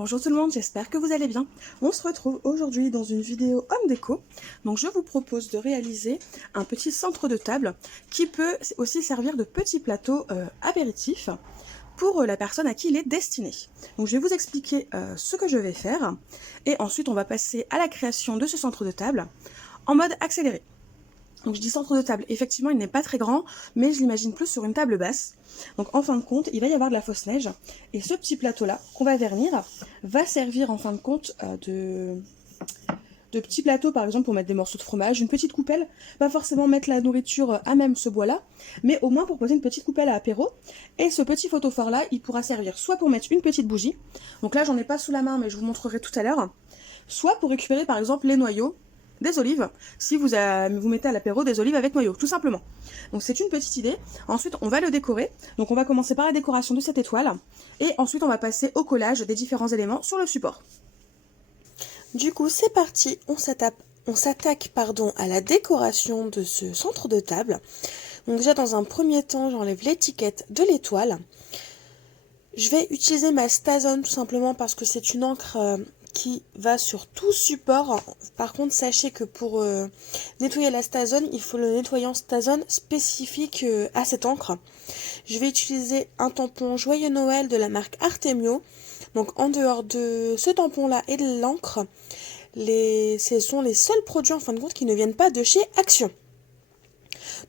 Bonjour tout le monde, j'espère que vous allez bien. On se retrouve aujourd'hui dans une vidéo home déco. Donc je vous propose de réaliser un petit centre de table qui peut aussi servir de petit plateau apéritif pour la personne à qui il est destiné. Donc je vais vous expliquer ce que je vais faire et ensuite on va passer à la création de ce centre de table en mode accéléré. Donc je dis centre de table, effectivement il n'est pas très grand, mais je l'imagine plus sur une table basse. Donc en fin de compte, il va y avoir de la fausse neige, et ce petit plateau-là qu'on va vernir va servir en fin de compte de petit plateau, par exemple pour mettre des morceaux de fromage, une petite coupelle, pas forcément mettre la nourriture à même ce bois-là, mais au moins pour poser une petite coupelle à apéro. Et ce petit photophore-là, il pourra servir soit pour mettre une petite bougie, donc là j'en ai pas sous la main mais je vous montrerai tout à l'heure, soit pour récupérer par exemple les noyaux des olives, si vous mettez à l'apéro des olives avec noyaux, tout simplement. Donc c'est une petite idée. Ensuite, on va le décorer. Donc on va commencer par la décoration de cette étoile, et ensuite on va passer au collage des différents éléments sur le support. Du coup, c'est parti, on s'attaque à la décoration de ce centre de table. Donc déjà, dans un premier temps, j'enlève l'étiquette de l'étoile. Je vais utiliser ma Stazone tout simplement parce que c'est une encre qui va sur tout support. Par contre, sachez que pour nettoyer la Stazone, il faut le nettoyant Stazone spécifique à cette encre. Je vais utiliser un tampon Joyeux Noël de la marque Artemio. Donc en dehors de ce tampon-là et de l'encre, ce sont les seuls produits en fin de compte qui ne viennent pas de chez Action.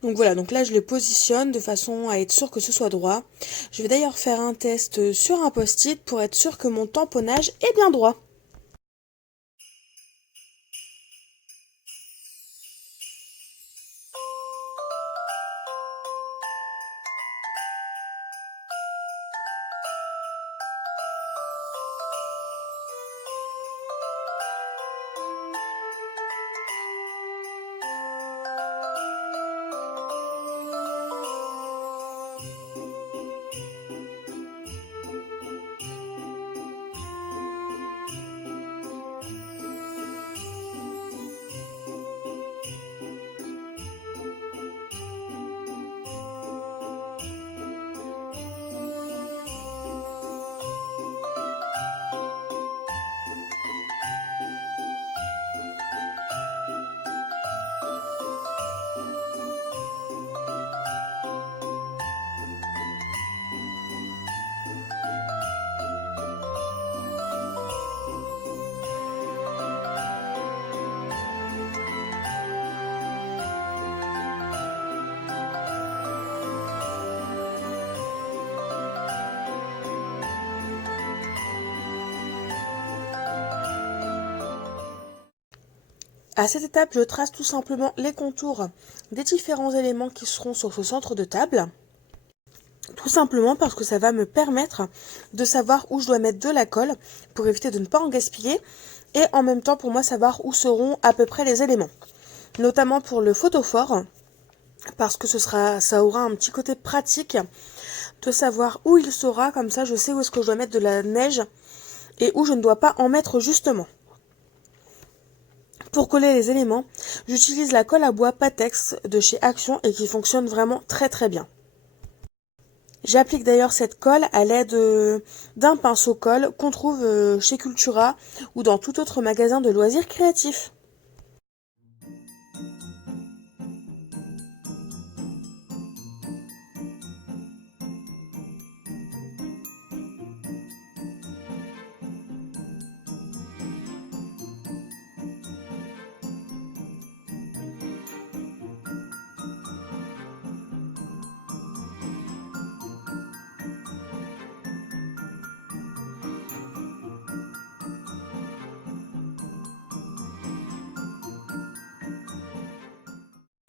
Donc voilà, donc là je les positionne de façon à être sûr que ce soit droit. Je vais d'ailleurs faire un test sur un post-it pour être sûr que mon tamponnage est bien droit. À cette étape, je trace tout simplement les contours des différents éléments qui seront sur ce centre de table. Tout simplement parce que ça va me permettre de savoir où je dois mettre de la colle pour éviter de ne pas en gaspiller et en même temps pour moi savoir où seront à peu près les éléments. Notamment pour le photophore parce que ça aura un petit côté pratique de savoir où il sera, comme ça je sais où est-ce que je dois mettre de la neige et où je ne dois pas en mettre justement. Pour coller les éléments, j'utilise la colle à bois Patex de chez Action et qui fonctionne vraiment très très bien. J'applique d'ailleurs cette colle à l'aide d'un pinceau colle qu'on trouve chez Cultura ou dans tout autre magasin de loisirs créatifs.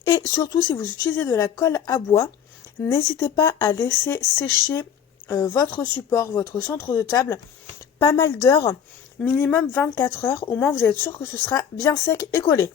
Et surtout, si vous utilisez de la colle à bois, n'hésitez pas à laisser sécher votre support, votre centre de table, pas mal d'heures, minimum 24 heures, au moins vous êtes sûr que ce sera bien sec et collé.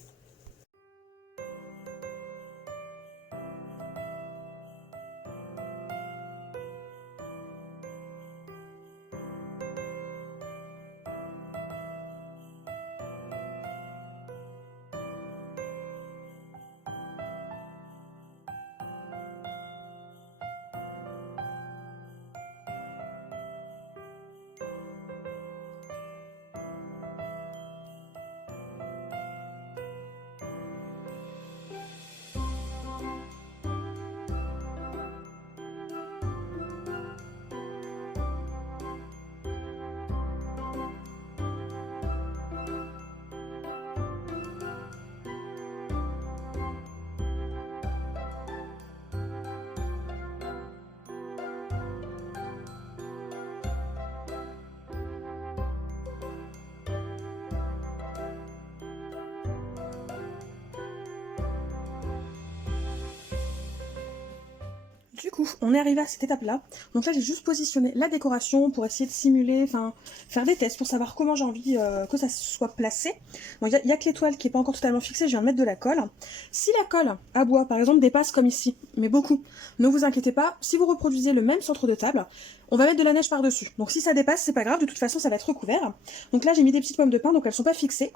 Du coup, on est arrivé à cette étape-là. Donc là, j'ai juste positionné la décoration pour essayer de simuler, enfin, faire des tests pour savoir comment j'ai envie que ça soit placé. Donc il y a que l'étoile qui n'est pas encore totalement fixée, je viens de mettre de la colle. Si la colle à bois, par exemple, dépasse comme ici, mais beaucoup, ne vous inquiétez pas, si vous reproduisez le même centre de table, on va mettre de la neige par-dessus. Donc si ça dépasse, c'est pas grave, de toute façon, ça va être recouvert. Donc là, j'ai mis des petites pommes de pin, donc elles sont pas fixées.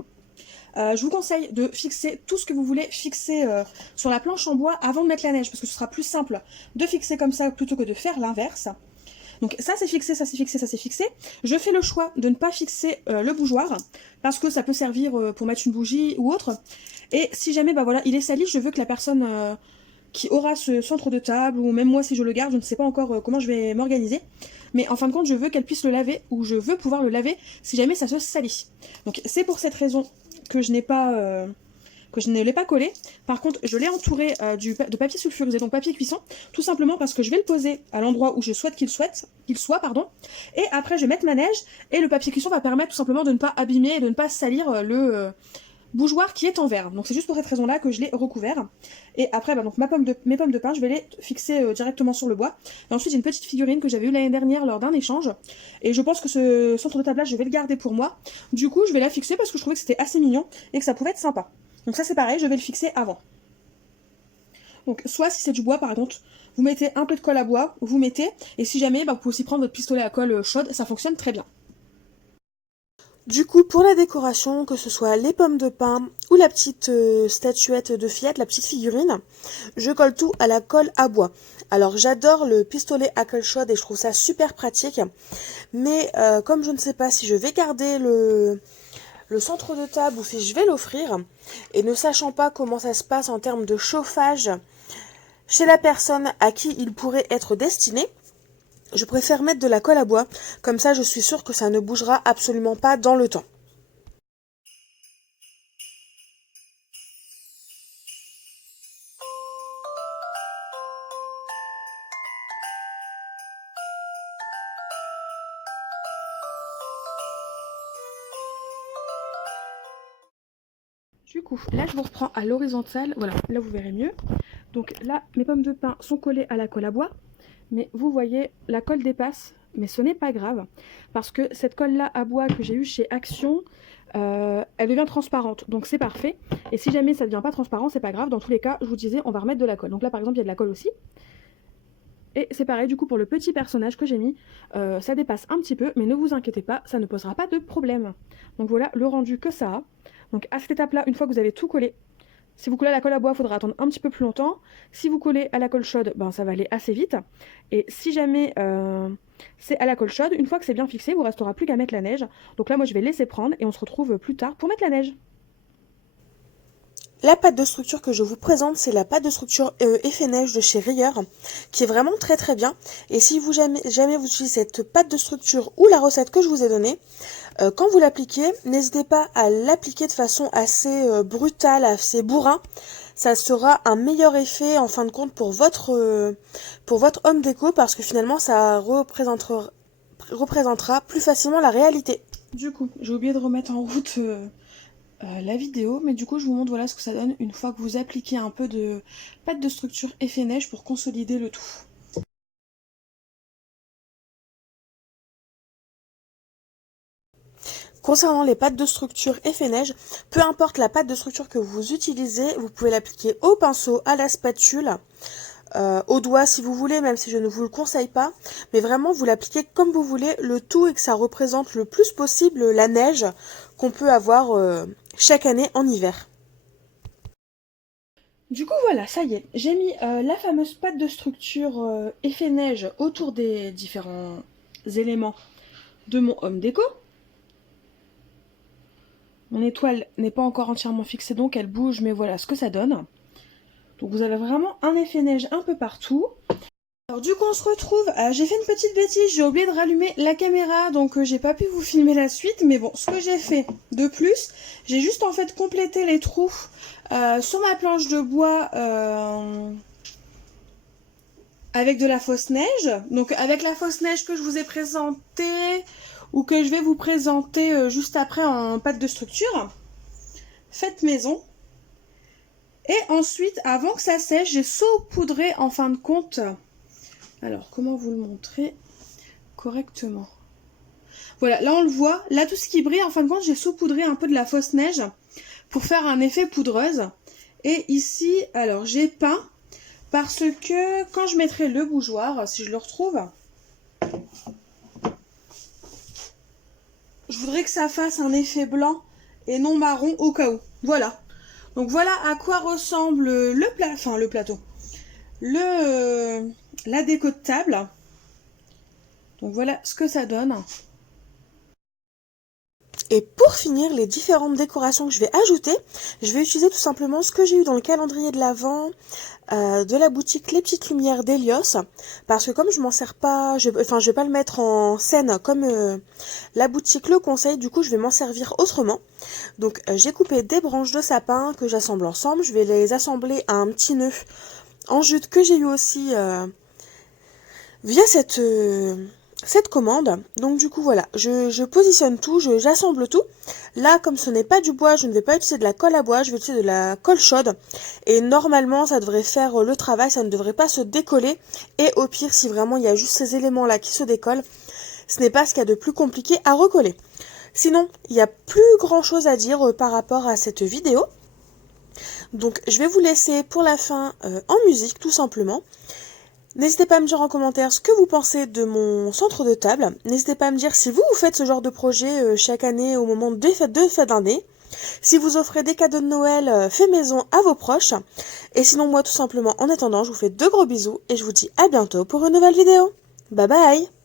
Je vous conseille de fixer tout ce que vous voulez fixer sur la planche en bois avant de mettre la neige, parce que ce sera plus simple de fixer comme ça plutôt que de faire l'inverse. Donc ça c'est fixé, ça c'est fixé, ça c'est fixé. Je fais le choix de ne pas fixer le bougeoir, parce que ça peut servir pour mettre une bougie ou autre. Et si jamais bah voilà, il est sali, je veux que la personne qui aura ce centre de table, ou même moi si je le garde, je ne sais pas encore comment je vais m'organiser. Mais en fin de compte, je veux qu'elle puisse le laver, ou je veux pouvoir le laver si jamais ça se salit. Donc c'est pour cette raison que je n'ai pas que je ne l'ai pas collé. Par contre, je l'ai entouré de papier sulfurisé, donc papier cuisson, tout simplement parce que je vais le poser à l'endroit où je souhaite qu'il soit, et après je vais mettre ma neige, et le papier cuisson va permettre tout simplement de ne pas abîmer et de ne pas salir le bougeoir qui est en verre. Donc c'est juste pour cette raison-là que je l'ai recouvert. Et après, bah, donc mes pommes de pin, je vais les fixer directement sur le bois. Et ensuite, j'ai une petite figurine que j'avais eue l'année dernière lors d'un échange. Et je pense que ce centre de tablage, je vais le garder pour moi. Du coup, je vais la fixer parce que je trouvais que c'était assez mignon et que ça pouvait être sympa. Donc ça, c'est pareil, je vais le fixer avant. Donc soit si c'est du bois, par contre, vous mettez un peu de colle à bois, vous mettez. Et si jamais, bah, vous pouvez aussi prendre votre pistolet à colle chaude, ça fonctionne très bien. Du coup, pour la décoration, que ce soit les pommes de pin ou la petite statuette de fillette, la petite figurine, je colle tout à la colle à bois. Alors j'adore le pistolet à colle chaude et je trouve ça super pratique. Mais comme je ne sais pas si je vais garder le centre de table ou si je vais l'offrir, et ne sachant pas comment ça se passe en termes de chauffage chez la personne à qui il pourrait être destiné, je préfère mettre de la colle à bois, comme ça je suis sûre que ça ne bougera absolument pas dans le temps. Du coup, là je vous reprends à l'horizontale, voilà, là vous verrez mieux. Donc là, mes pommes de pin sont collées à la colle à bois, mais vous voyez, la colle dépasse, mais ce n'est pas grave, parce que cette colle-là à bois que j'ai eue chez Action, elle devient transparente, donc c'est parfait. Et si jamais ça ne devient pas transparent, c'est pas grave, dans tous les cas, je vous disais, on va remettre de la colle. Donc là par exemple, il y a de la colle aussi. Et c'est pareil du coup pour le petit personnage que j'ai mis, ça dépasse un petit peu, mais ne vous inquiétez pas, ça ne posera pas de problème. Donc voilà le rendu que ça a. Donc à cette étape-là, une fois que vous avez tout collé, si vous collez à la colle à bois, il faudra attendre un petit peu plus longtemps. Si vous collez à la colle chaude, ben, ça va aller assez vite. Et si jamais c'est à la colle chaude, une fois que c'est bien fixé, il ne vous restera plus qu'à mettre la neige. Donc là, moi, je vais laisser prendre et on se retrouve plus tard pour mettre la neige. La pâte de structure que je vous présente, c'est la pâte de structure effet neige de chez Rieur, qui est vraiment très très bien. Et si vous jamais vous utilisez cette pâte de structure ou la recette que je vous ai donnée, quand vous l'appliquez, n'hésitez pas à l'appliquer de façon assez brutale, assez bourrin. Ça sera un meilleur effet en fin de compte pour votre home déco, parce que finalement ça représentera plus facilement la réalité. Du coup, j'ai oublié de remettre en route la vidéo, mais du coup je vous montre voilà ce que ça donne une fois que vous appliquez un peu de pâte de structure effet neige pour consolider le tout. Concernant les pâtes de structure effet neige, peu importe la pâte de structure que vous utilisez, vous pouvez l'appliquer au pinceau, à la spatule, au doigt si vous voulez, même si je ne vous le conseille pas. Mais vraiment, vous l'appliquez comme vous voulez, le tout est que ça représente le plus possible la neige qu'on peut avoir chaque année en hiver. Du coup voilà, ça y est, j'ai mis la fameuse pâte de structure effet neige autour des différents éléments de mon home déco. Mon étoile n'est pas encore entièrement fixée, donc elle bouge, mais voilà ce que ça donne. Donc vous avez vraiment un effet neige un peu partout. Alors du coup on se retrouve, j'ai fait une petite bêtise, j'ai oublié de rallumer la caméra, donc j'ai pas pu vous filmer la suite, mais bon, ce que j'ai fait de plus, j'ai juste en fait complété les trous sur ma planche de bois avec de la fausse neige. Donc avec la fausse neige que je vous ai présentée, ou que je vais vous présenter juste après en pâte de structure, faite maison. Et ensuite, avant que ça sèche, j'ai saupoudré en fin de compte Alors, comment vous le montrer correctement? Voilà, là on le voit. Là, tout ce qui brille, en fin de compte, j'ai saupoudré un peu de la fausse neige pour faire un effet poudreuse. Et ici, alors, j'ai peint parce que quand je mettrai le bougeoir, si je le retrouve, je voudrais que ça fasse un effet blanc et non marron au cas où. Voilà. Donc voilà à quoi ressemble le plateau. La déco de table. Donc voilà ce que ça donne. Et pour finir, les différentes décorations que je vais ajouter, je vais utiliser tout simplement ce que j'ai eu dans le calendrier de l'Avent de la boutique Les Petites Lumières d'Elios. Parce que comme je m'en sers pas, je vais pas le mettre en scène comme la boutique le conseille, du coup je vais m'en servir autrement. Donc j'ai coupé des branches de sapin que j'assemble ensemble. Je vais les assembler à un petit nœud en jute que j'ai eu aussi via cette commande. Donc du coup voilà, je positionne tout, j'assemble tout. Là, comme ce n'est pas du bois, je ne vais pas utiliser de la colle à bois, je vais utiliser de la colle chaude. Et normalement, ça devrait faire le travail, ça ne devrait pas se décoller. Et au pire, si vraiment il y a juste ces éléments-là qui se décollent, ce n'est pas ce qu'il y a de plus compliqué à recoller. Sinon, il n'y a plus grand chose à dire par rapport à cette vidéo. Donc je vais vous laisser pour la fin en musique tout simplement. N'hésitez pas à me dire en commentaire ce que vous pensez de mon centre de table. N'hésitez pas à me dire si vous faites ce genre de projet chaque année au moment des fêtes de fin d'année. Si vous offrez des cadeaux de Noël fait maison à vos proches. Et sinon moi tout simplement en attendant je vous fais de gros bisous et je vous dis à bientôt pour une nouvelle vidéo. Bye bye!